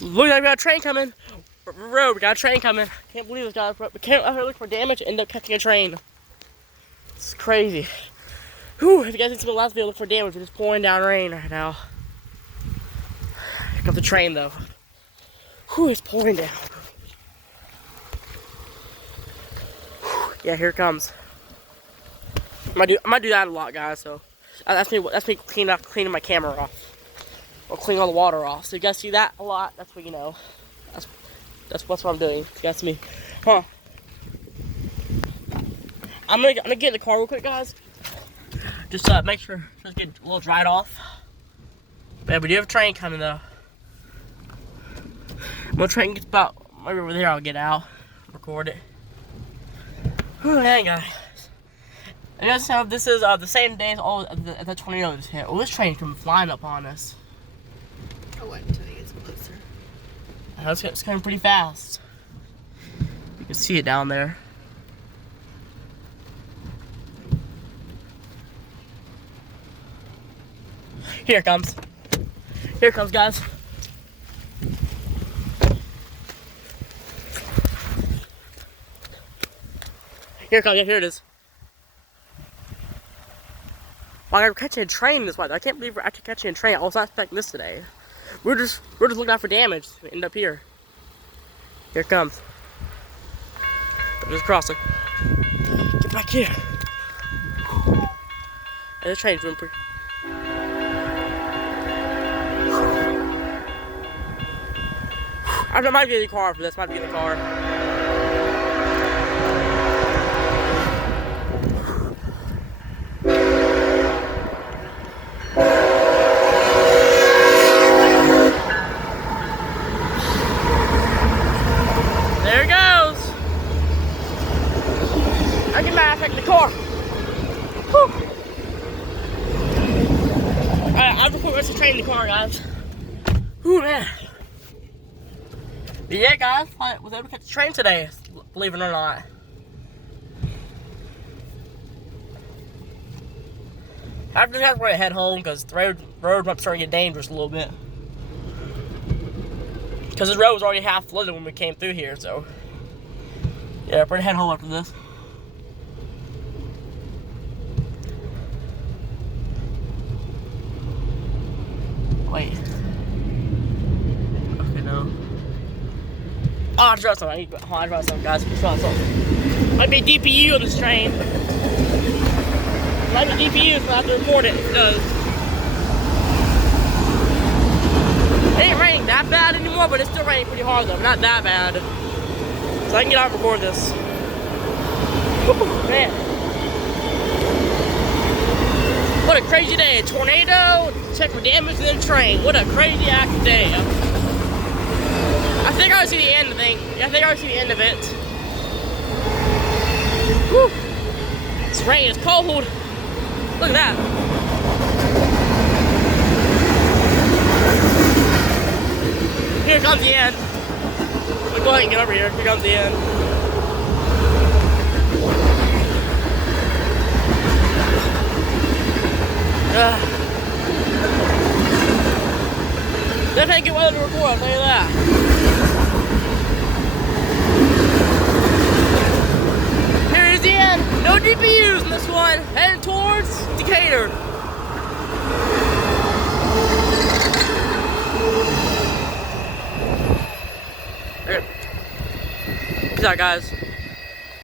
Look, we got a train coming. Road, we got a train coming. Can't believe this, guys. We can't out here look for damage and end up catching a train. It's crazy. Whew, if you guys didn't see the last video, look for damage. It's just pouring down rain right now. Here comes the train, though. Whew, it's pouring down. Whew, yeah, here it comes. I might do that a lot, guys. So that's me cleaning my camera off. Or clean all the water off. So if you guys see that a lot, that's what you know. That's what I'm doing. You guys see me. Huh. I'm gonna get in the car real quick, guys. Just make sure just get a little dried off. But yeah, we do have a train coming though. When the train gets about maybe over there, I'll get out, record it. Whew, hang guys. I guys know this is the same day as all the tornado just hit. Oh, this train's coming flying up on us. I'll wait until it gets closer. It's coming pretty fast. You can see it down there. Here it comes. Here it comes, guys. Here it comes. Yeah, here it is. Wow, we're catching a train this way. I can't believe we're actually catching a train. I was not expecting this today. We're just looking out for damage. We end up here. Here it comes. I'm just crossing. Get back here. And the train's doing pretty. I might get in the car for this. Might be in the car. There it goes. I get mad in the car. Whew. I'll just put the rest of the train in the car, guys. Whew, man. But yeah, guys, I was able to catch the train today, believe it or not. I just have to head home because the road might start to get dangerous a little bit. Because this road was already half flooded when we came through here, so yeah, we're gonna head home after this. Wait. Okay, no. Oh, I dropped something. I dropped something, guys. I dropped something. Might be DPU on this train. Might be DPU, so I have to report it. It does. It ain't raining that bad anymore, but it's still raining pretty hard though. Not that bad. So I can get out and record this. Whew, man. What a crazy day. A tornado, check for damage in the train. What a crazy active day. I think I already see the end of the thing. Yeah, I think I already see the end of it. Whew. It's rain, it's cold. Look at that. Here comes the end. Go ahead and get over here. Here comes the end. Definitely ain't good weather to record, I'll tell you that. Here is the end. No DPUs in this one. Heading towards Decatur. Peace out, guys.